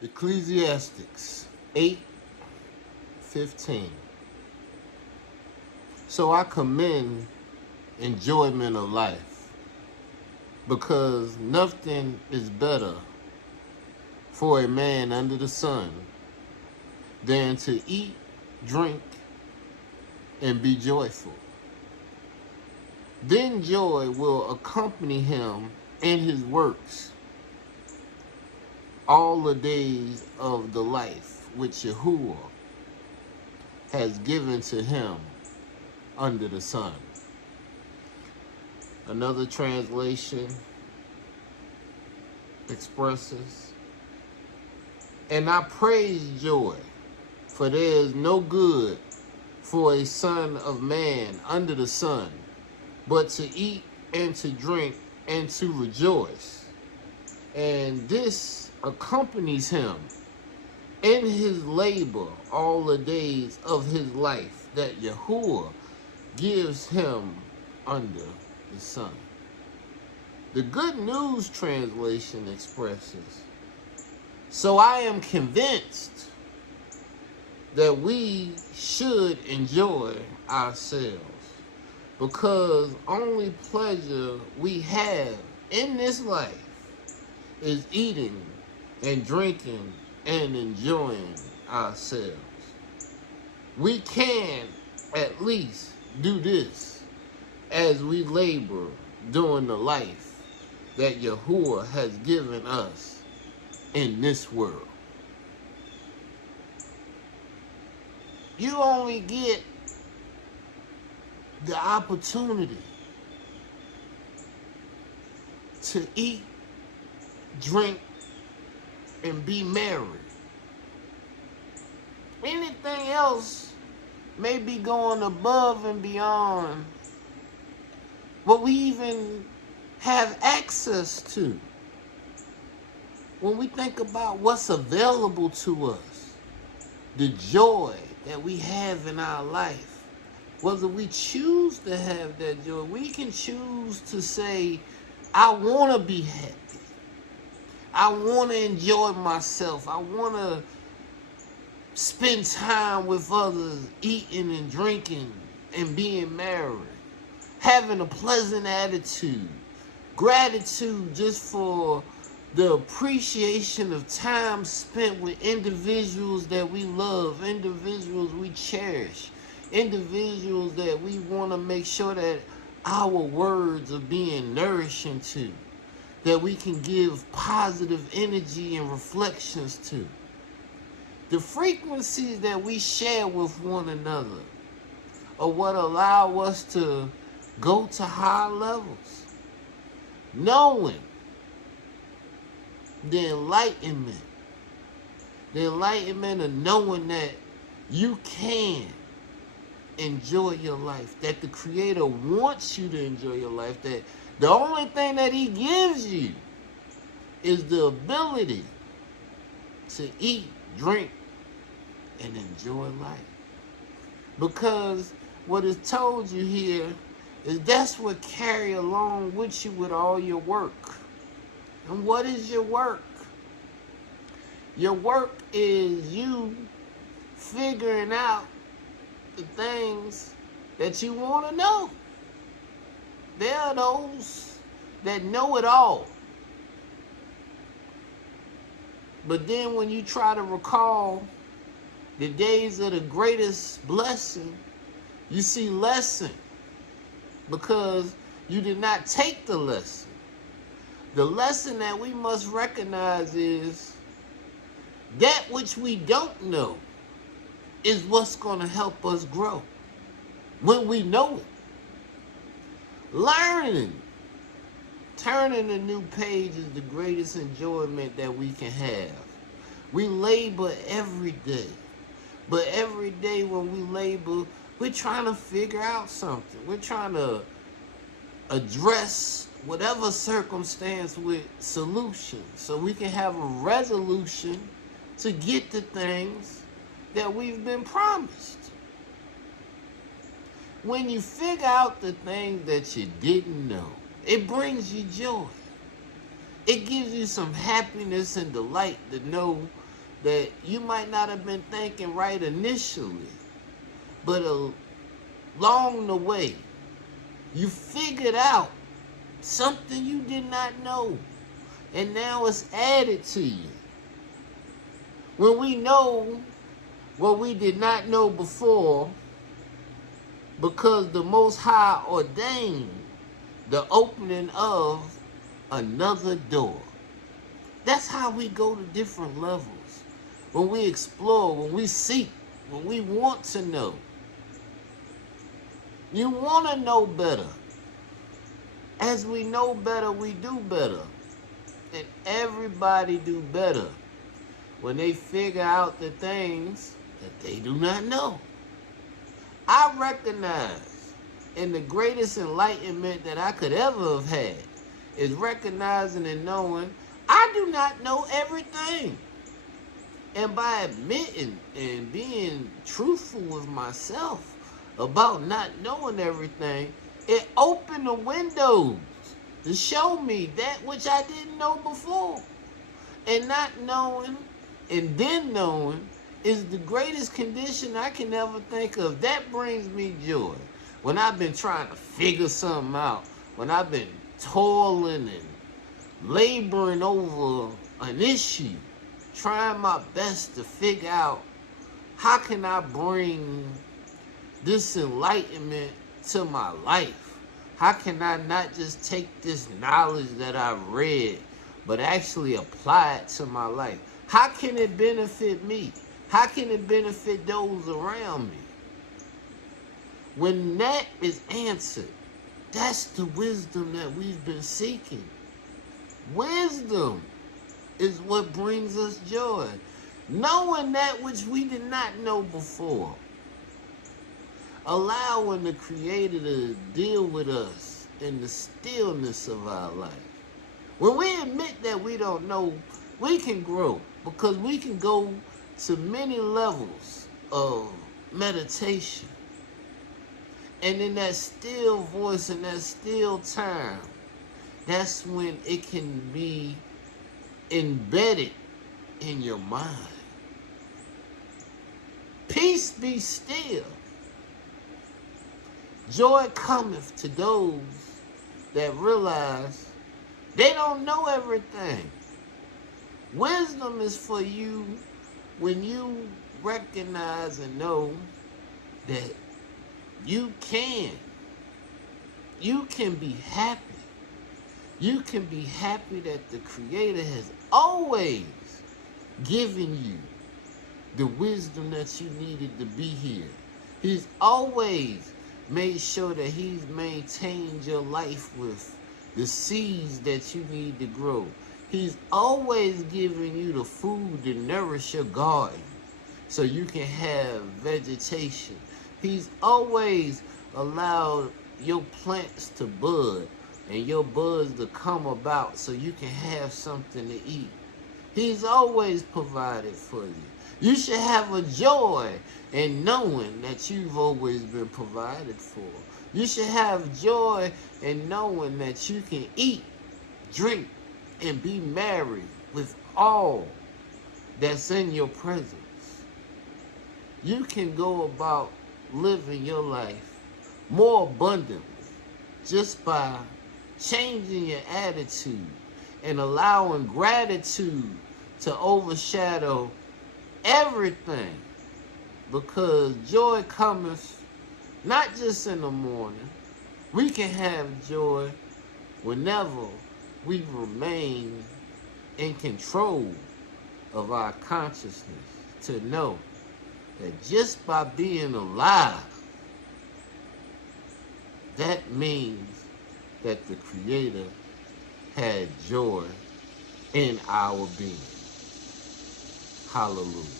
Ecclesiastics 8:15. So I commend enjoyment of life, because nothing is better for a man under the sun than to eat, drink, and be joyful. Then joy will accompany him in his works all the days of the life which Yahuwah has given to him under the sun. Another translation expresses, and I praise joy, for there is no good for a son of man under the sun, but to eat and to drink and to rejoice. And this accompanies him in his labor all the days of his life that Yahuwah gives him under the sun. The Good News translation expresses, so I am convinced that we should enjoy ourselves, because only pleasure we have in this life is eating and drinking and enjoying ourselves. We can at least do this as we labor during the life that Yahuwah has given us in this world. You only get the opportunity to eat, drink, and be merry. Anything else may be going above and beyond what we even have access to. When we think about what's available to us, the joy that we have in our life, whether we choose to have that joy, we can choose to say, I want to be happy. I want to enjoy myself. I want to spend time with others, eating and drinking and being merry, having a pleasant attitude, gratitude just for the appreciation of time spent with individuals that we love, individuals we cherish, individuals that we want to make sure that our words are being nourishing to, that we can give positive energy and reflections to. The frequencies that we share with one another are what allow us to go to higher levels, knowing the enlightenment of knowing that you can enjoy your life, that the Creator wants you to enjoy your life, that the only thing that He gives you is the ability to eat, drink, and enjoy life. Because what is told you here is that's what carry along with you with all your work. And what is your work? Your work is you figuring out the things that you want to know. There are those that know it all. But then when you try to recall the days of the greatest blessing, you see lesson, because you did not take the lesson. The lesson that we must recognize is that which we don't know is what's going to help us grow when we know it. Learning, turning a new page is the greatest enjoyment that we can have. We labor every day, but every day when we labor, we're trying to figure out something. We're trying to address whatever circumstance with solutions, so we can have a resolution to get the things that we've been promised. When you figure out the things that you didn't know, it brings you joy. It gives you some happiness and delight to know that you might not have been thinking right initially, but along the way, you figured out something you did not know, and now it's added to you. When we know what we did not know before, because the Most High ordained the opening of another door. That's how we go to different levels. When we explore, when we seek, when we want to know. You want to know better. As we know better, we do better. And everybody do better when they figure out the things that they do not know. I recognize in the greatest enlightenment that I could ever have had is recognizing and knowing I do not know everything. And by admitting and being truthful with myself about not knowing everything, it opened the windows to show me that which I didn't know before. And not knowing and then knowing is the greatest condition I can ever think of. That brings me joy. When I've been trying to figure something out, when I've been toiling and laboring over an issue, trying my best to figure out how can I bring this enlightenment to my life? How can I not just take this knowledge that I read, but actually apply it to my life? How can it benefit me? How can it benefit those around me? When that is answered, that's the wisdom that we've been seeking. Wisdom is what brings us joy. Knowing that which we did not know before. Allowing the Creator to deal with us in the stillness of our life. When we admit that we don't know, we can grow, because we can go to many levels of meditation. And in that still voice, in that still time, that's when it can be embedded in your mind. Peace be still. Joy cometh to those that realize they don't know everything. Wisdom is for you when you recognize and know that you can be happy. You can be happy that the Creator has always given you the wisdom that you needed to be here. He's always made sure that He's maintained your life with the seeds that you need to grow. He's always giving you the food to nourish your garden so you can have vegetation. He's always allowed your plants to bud and your buds to come about so you can have something to eat. He's always provided for you. You should have a joy in knowing that you've always been provided for. You should have joy in knowing that you can eat, drink, and be married with all that's in your presence. You can go about living your life more abundantly just by changing your attitude and allowing gratitude to overshadow everything, because joy cometh not just in the morning. We can have joy whenever we remain in control of our consciousness, to know that just by being alive, that means that the Creator had joy in our being. Hallelujah.